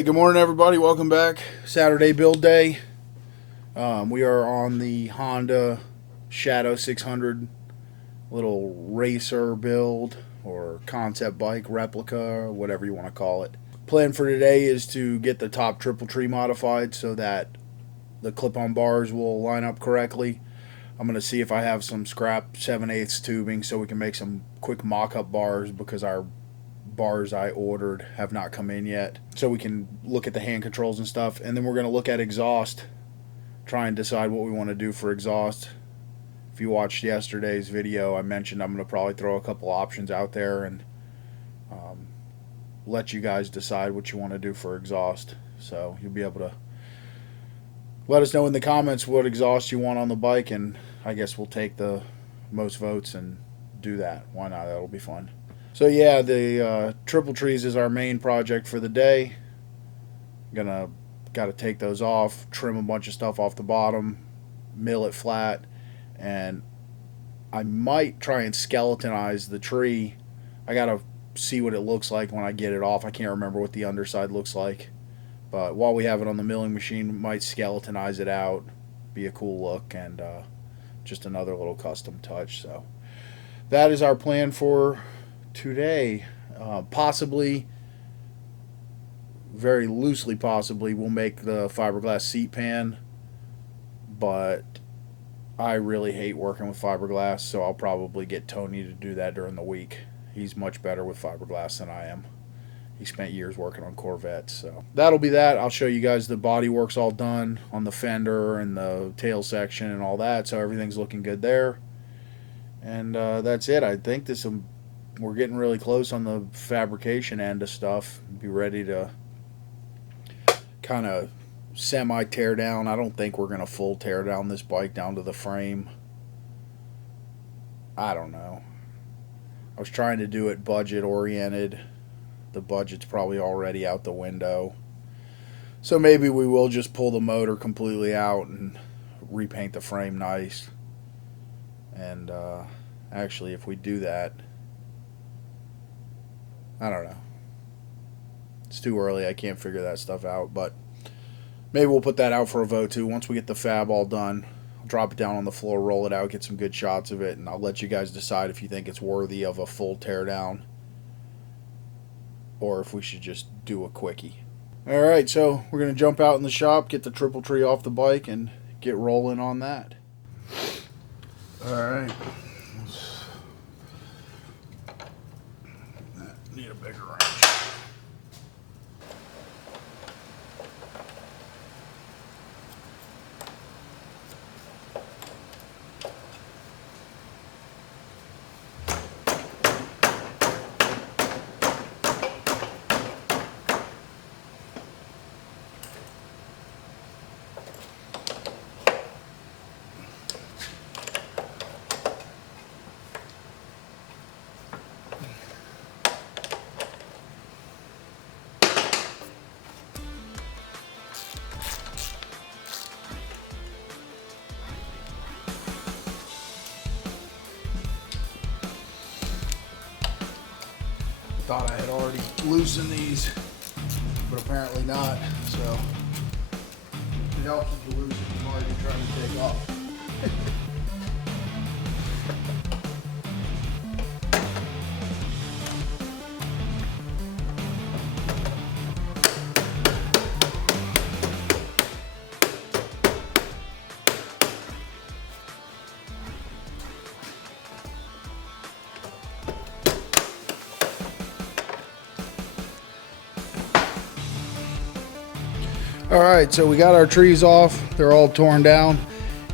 Alright, good morning everybody, welcome back. Saturday build day. We are on the Honda Shadow 600 little racer build or concept bike replica or whatever you want to call it. Plan for today is to get the top triple tree modified so that the clip-on bars will line up correctly. I'm going to see if I have some scrap 7/8 tubing so we can make some quick mock-up bars because our bars I ordered have not come in yet, so we can look at the hand controls and stuff. And then we're going to look at exhaust, try and decide what we want to do for exhaust. If you watched yesterday's video, I mentioned I'm going to probably throw a couple options out there and let you guys decide what you want to do for exhaust. So you'll be able to let us know in the comments what exhaust you want on the bike, and I guess we'll take the most votes and do that. Why not? That'll be fun. So yeah, the triple trees is our main project for the day. Got to take those off, trim a bunch of stuff off the bottom, mill it flat, and I might try and skeletonize the tree. I got to see what it looks like when I get it off. I can't remember what the underside looks like, but while we have it on the milling machine, we might skeletonize it out. Be a cool look and just another little custom touch. So that is our plan for today. Possibly, very loosely possibly, we'll make the fiberglass seat pan, but I really hate working with fiberglass, so I'll probably get Tony to do that during the week. He's much better with fiberglass than I am. He spent years working on Corvettes, so that'll be that. I'll show you guys the body work's all done on the fender and the tail section and all that, so everything's looking good there. And that's it. I think we're getting really close on the fabrication end of stuff. Be ready to kind of semi tear down. I don't think we're going to full tear down this bike down to the frame. I don't know. I was trying to do it budget oriented. The budget's probably already out the window. So maybe we will just pull the motor completely out and repaint the frame nice. And actually, if we do that, I don't know. It's too early. I can't figure that stuff out. But maybe we'll put that out for a vote too. Once we get the fab all done, I'll drop it down on the floor, roll it out, get some good shots of it, and I'll let you guys decide if you think it's worthy of a full teardown or if we should just do a quickie. Alright, so we're going to jump out in the shop, get the triple tree off the bike, and get rolling on that. Alright. Need a bigger wrench. Thought I had already loosened these, but apparently not, so it helps if you loosen them hard you're trying to take off. Alright, so we got our trees off. They're all torn down.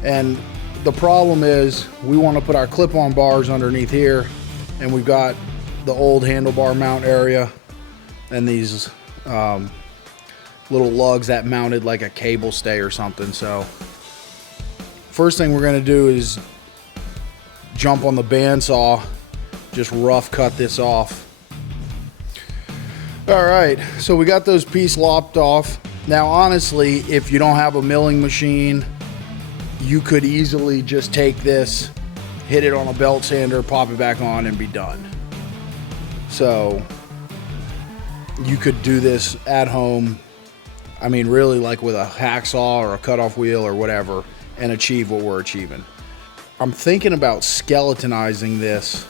And the problem is we want to put our clip-on bars underneath here. And we've got the old handlebar mount area and these little lugs that mounted like a cable stay or something. So first thing we're going to do is jump on the bandsaw, just rough cut this off. Alright, so we got those pieces lopped off. Now honestly, if you don't have a milling machine, you could easily just take this, hit it on a belt sander, pop it back on, and be done. So you could do this at home I mean, really like with a hacksaw or a cutoff wheel or whatever, and achieve what we're achieving. I'm thinking about skeletonizing this,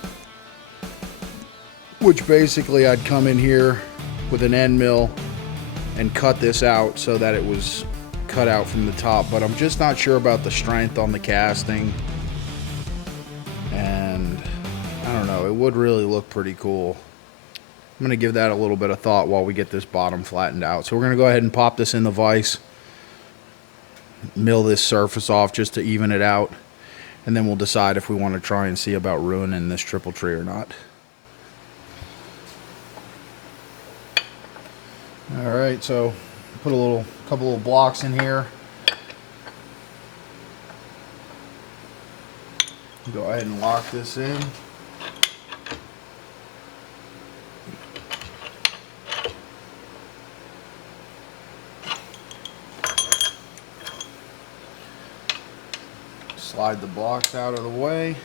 which basically I'd come in here with an end mill and cut this out so that it was cut out from the top, but I'm just not sure about the strength on the casting, and I don't know, it would really look pretty cool. I'm going to give that a little bit of thought while we get this bottom flattened out. So we're going to go ahead and pop this in the vise, mill this surface off just to even it out, and then we'll decide if we want to try and see about ruining this triple tree or not. Alright, so put a couple little blocks in here. Go ahead and lock this in. Slide the blocks out of the way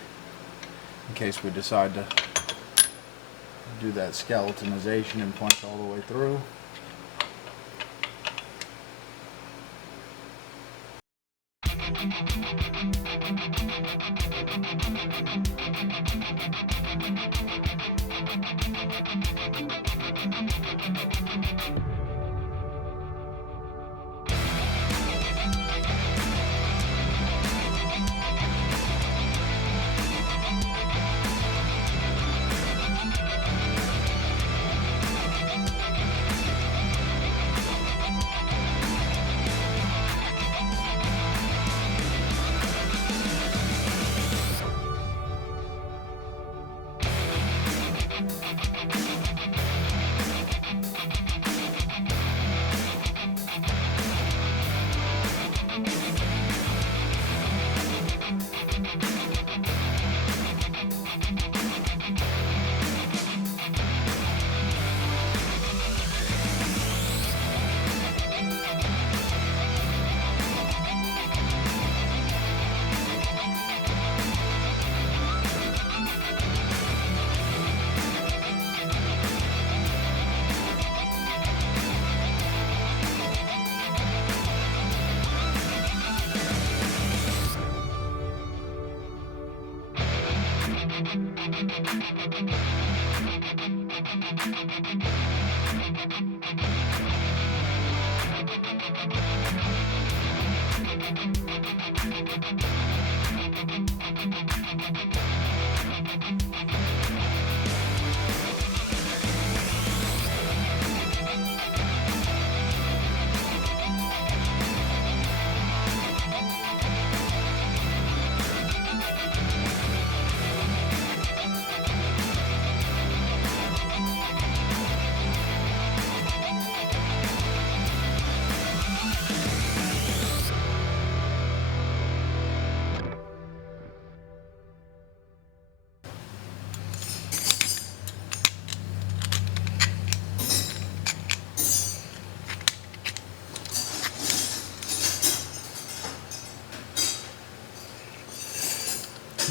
in case we decide to do that skeletonization and punch all the way through.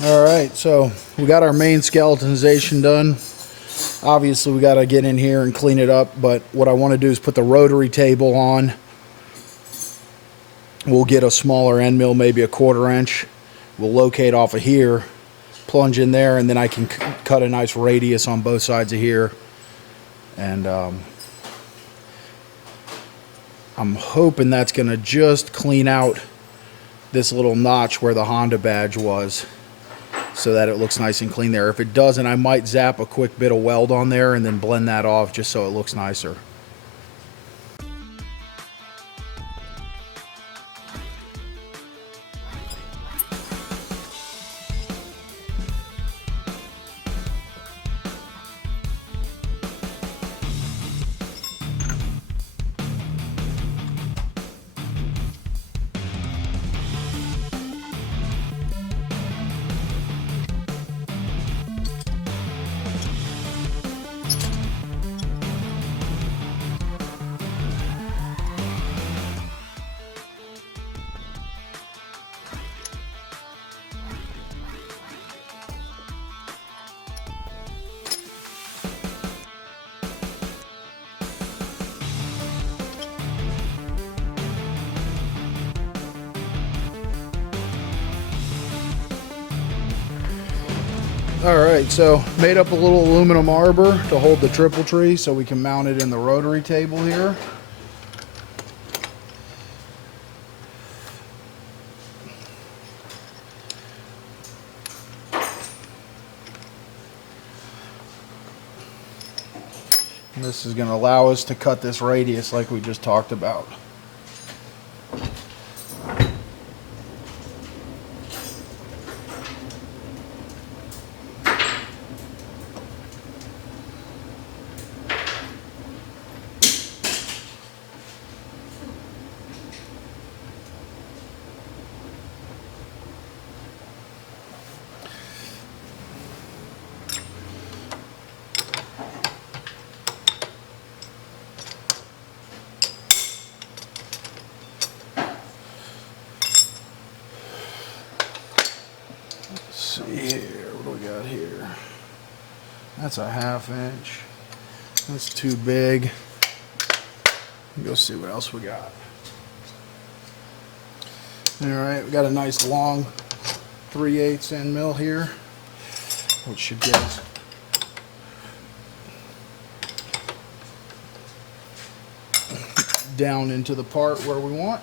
Alright, so we got our main skeletonization done. Obviously we got to get in here and clean it up, but what I want to do is put the rotary table on. We'll get a smaller end mill, maybe a 1/4 inch. We'll locate off of here, plunge in there, and then I can cut a nice radius on both sides of here. And I'm hoping that's going to just clean out this little notch where the Honda badge was, so that it looks nice and clean there. If it doesn't, I might zap a quick bit of weld on there and then blend that off just so it looks nicer. Alright, so made up a little aluminum arbor to hold the triple tree so we can mount it in the rotary table here. And this is going to allow us to cut this radius like we just talked about. See here, what do we got here? That's a 1/2 inch. That's too big. Go see what else we got. Alright, we got a nice long 3/8 end mill here, which should get us down into the part where we want.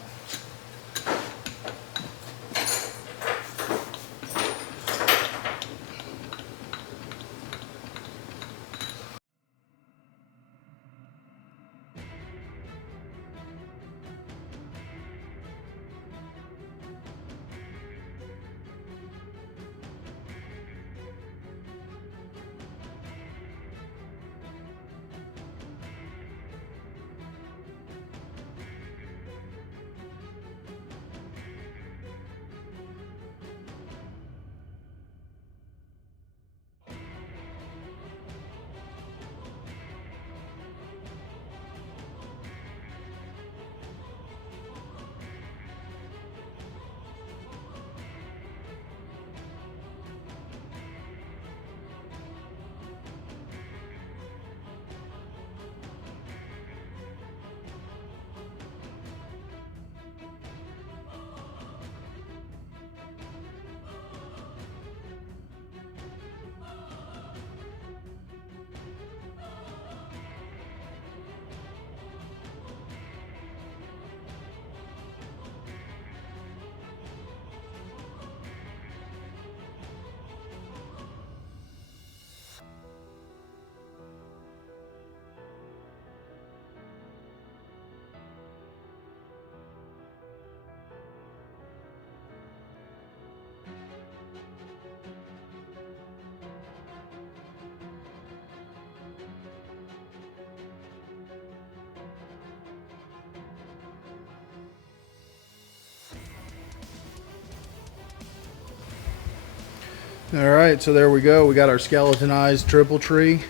Alright, so there we go. We got our skeletonized triple tree.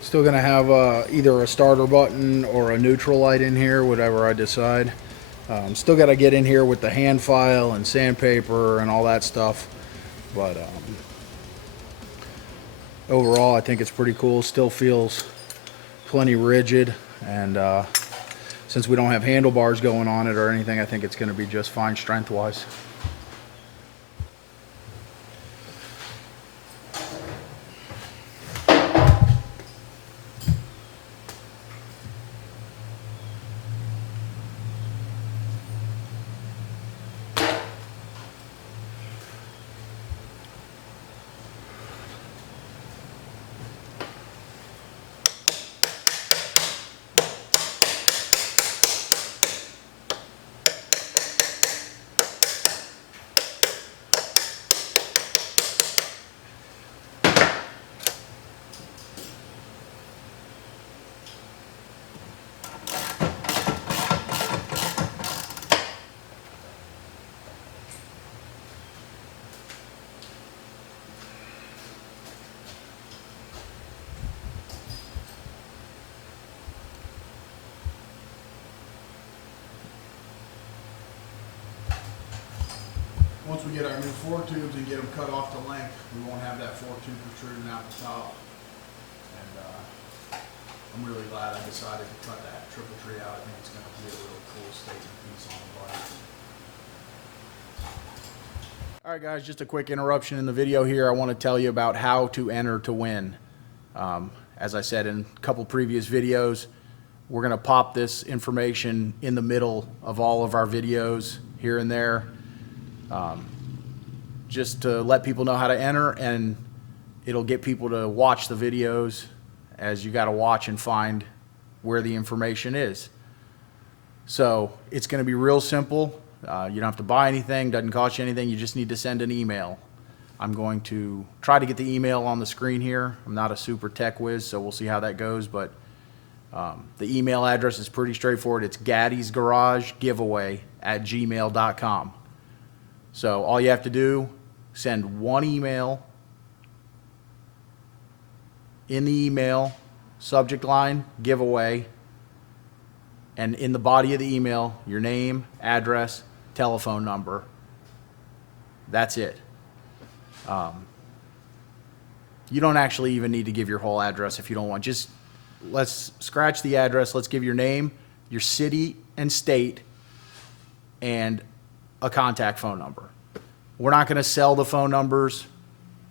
Still going to have either a starter button or a neutral light in here, whatever I decide. Still got to get in here with the hand file and sandpaper and all that stuff. But overall, I think it's pretty cool. Still feels plenty rigid. And since we don't have handlebars going on it or anything, I think it's going to be just fine strength-wise. Once we get our new fork tubes and get them cut off to length, we won't have that fork tube protruding out the top. And I'm really glad I decided to cut that triple tree out. I think it's going to be a really cool statement piece on the bike. All right, guys, just a quick interruption in the video here. I want to tell you about how to enter to win. As I said in a couple previous videos, we're going to pop this information in the middle of all of our videos here and there, just to let people know how to enter, and it'll get people to watch the videos, as you got to watch and find where the information is. So it's going to be real simple. You don't have to buy anything, doesn't cost you anything. You just need to send an email. I'm going to try to get the email on the screen here. I'm not a super tech whiz, so we'll see how that goes. But the email address is pretty straightforward. It's gaddysgaragegiveaway@gmail.com. So all you have to do, send one email. In the email, subject line, giveaway. And in the body of the email, your name, address, telephone number. That's it. You don't actually even need to give your whole address if you don't want. Just let's scratch the address. Let's give your name, your city and state, and a contact phone number. We're not going to sell the phone numbers.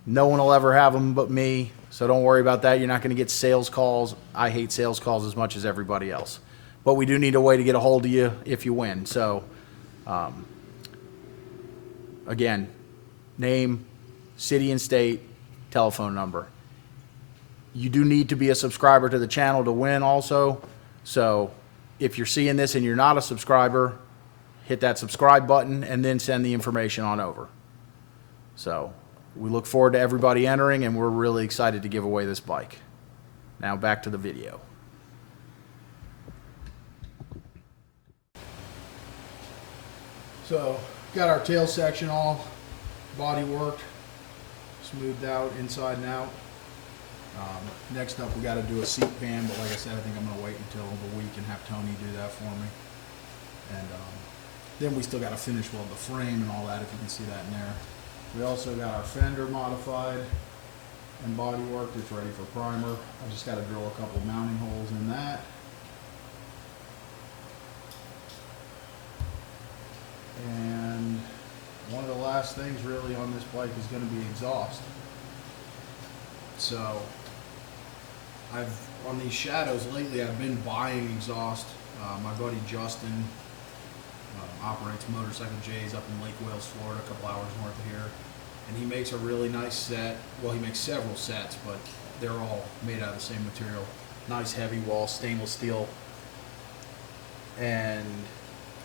No one will ever have them but me, so don't worry about that. You're not going to get sales calls. I hate sales calls as much as everybody else. But we do need a way to get a hold of you if you win. So, again, name, city and state, telephone number. You do need to be a subscriber to the channel to win also. So if you're seeing this and you're not a subscriber, hit that subscribe button and then send the information on over. So we look forward to everybody entering, and we're really excited to give away this bike. Now back to the video. So, got our tail section all body worked, smoothed out inside and out. Next up, we got to do a seat pan, but like I said, I think I'm going to wait until the week and have Tony do that for me. And then we still got to finish weld the frame and all that, if you can see that in there. We also got our fender modified and body worked. It's ready for primer. I just got to drill a couple mounting holes in that. And one of the last things really on this bike is going to be exhaust. So on these shadows lately, I've been buying exhaust. My buddy Justin operates Motorcycle J's up in Lake Wales, Florida, a couple hours north of here. And he makes a really nice set. Well, he makes several sets, but they're all made out of the same material. Nice heavy wall, stainless steel. And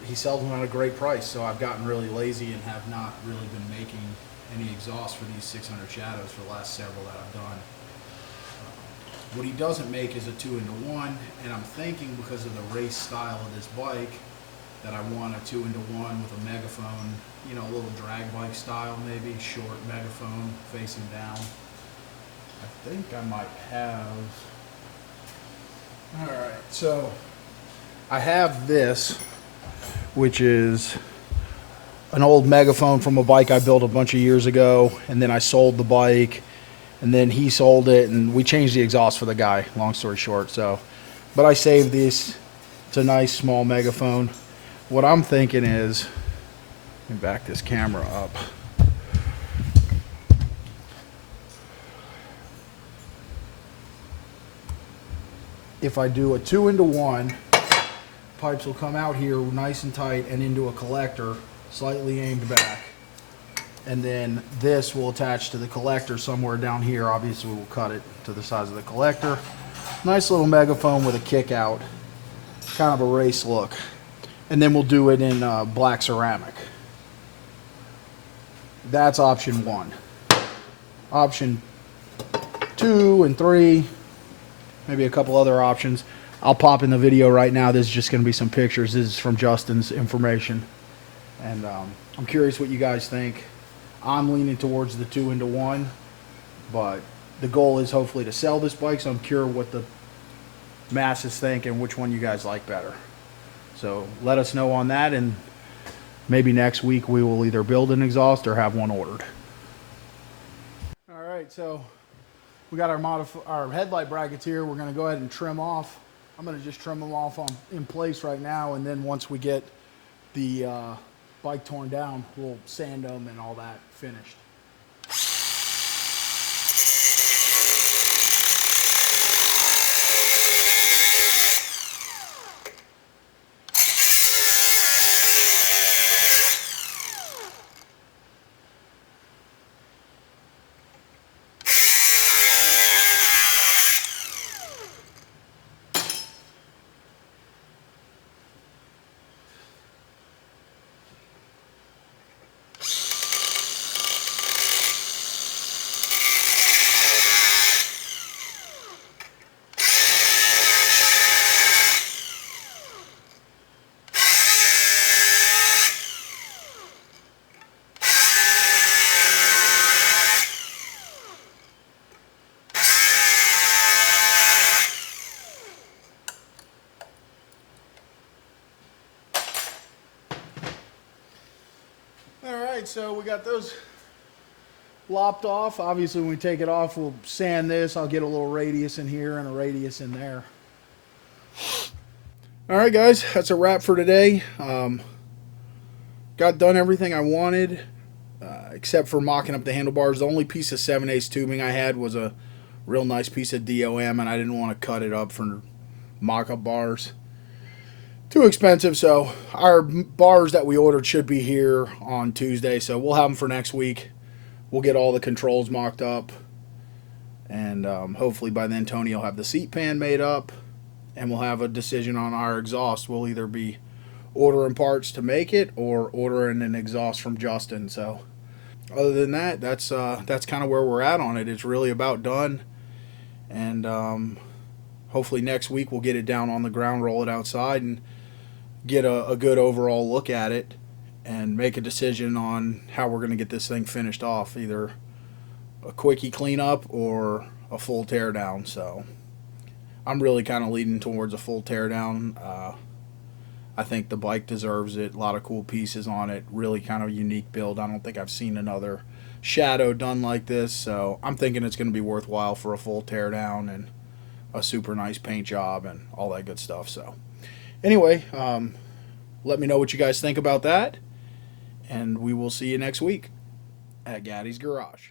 he sells them at a great price, so I've gotten really lazy and have not really been making any exhaust for these 600 shadows for the last several that I've done. What he doesn't make is a 2-in-1, and I'm thinking because of the race style of this bike that I want a 2-in-1 with a megaphone, you know, a little drag bike style maybe, short megaphone facing down. I think I might have... Alright, so I have this, which is an old megaphone from a bike I built a bunch of years ago, and then I sold the bike, and then he sold it, and we changed the exhaust for the guy, long story short. So, but I saved this. It's a nice small megaphone. What I'm thinking is, let me back this camera up. If I do a 2-in-1, pipes will come out here nice and tight and into a collector slightly aimed back, and then this will attach to the collector somewhere down here. Obviously we'll cut it to the size of the collector. Nice little megaphone with a kick out, kind of a race look, and then we'll do it in black ceramic. That's option 1. Option 2 and 3, maybe a couple other options, I'll pop in the video right now. This is just going to be some pictures. This is from Justin's information. And I'm curious what you guys think. I'm leaning towards the 2-in-1, but the goal is hopefully to sell this bike, so I'm curious what the masses think and which one you guys like better. So let us know on that, and maybe next week we will either build an exhaust or have one ordered. All right, so we got our headlight brackets here. We're going to go ahead and trim off. I'm going to just trim them off in place right now, and then once we get the bike torn down, we'll sand them and all that finished. Alright, so we got those lopped off. Obviously, when we take it off, we'll sand this. I'll get a little radius in here and a radius in there. Alright guys, that's a wrap for today. Got done everything I wanted, except for mocking up the handlebars. The only piece of 7/8 tubing I had was a real nice piece of DOM, and I didn't want to cut it up for mock-up bars. Too expensive, so our bars that we ordered should be here on Tuesday, so we'll have them for next week. We'll get all the controls mocked up, and hopefully by then Tony will have the seat pan made up, and we'll have a decision on our exhaust. We'll either be ordering parts to make it or ordering an exhaust from Justin. So other than that, that's kind of where we're at on it. It's really about done, and hopefully next week we'll get it down on the ground, roll it outside, and get a good overall look at it and make a decision on how we're going to get this thing finished off, either a quickie cleanup or a full tear down. So I'm really kind of leaning towards a full tear down. I think the bike deserves it. A lot of cool pieces on it. Really kind of unique build. I don't think I've seen another Shadow done like this, so I'm thinking it's going to be worthwhile for a full tear down and a super nice paint job and all that good stuff. So anyway, let me know what you guys think about that, and we will see you next week at Gaddy's Garage.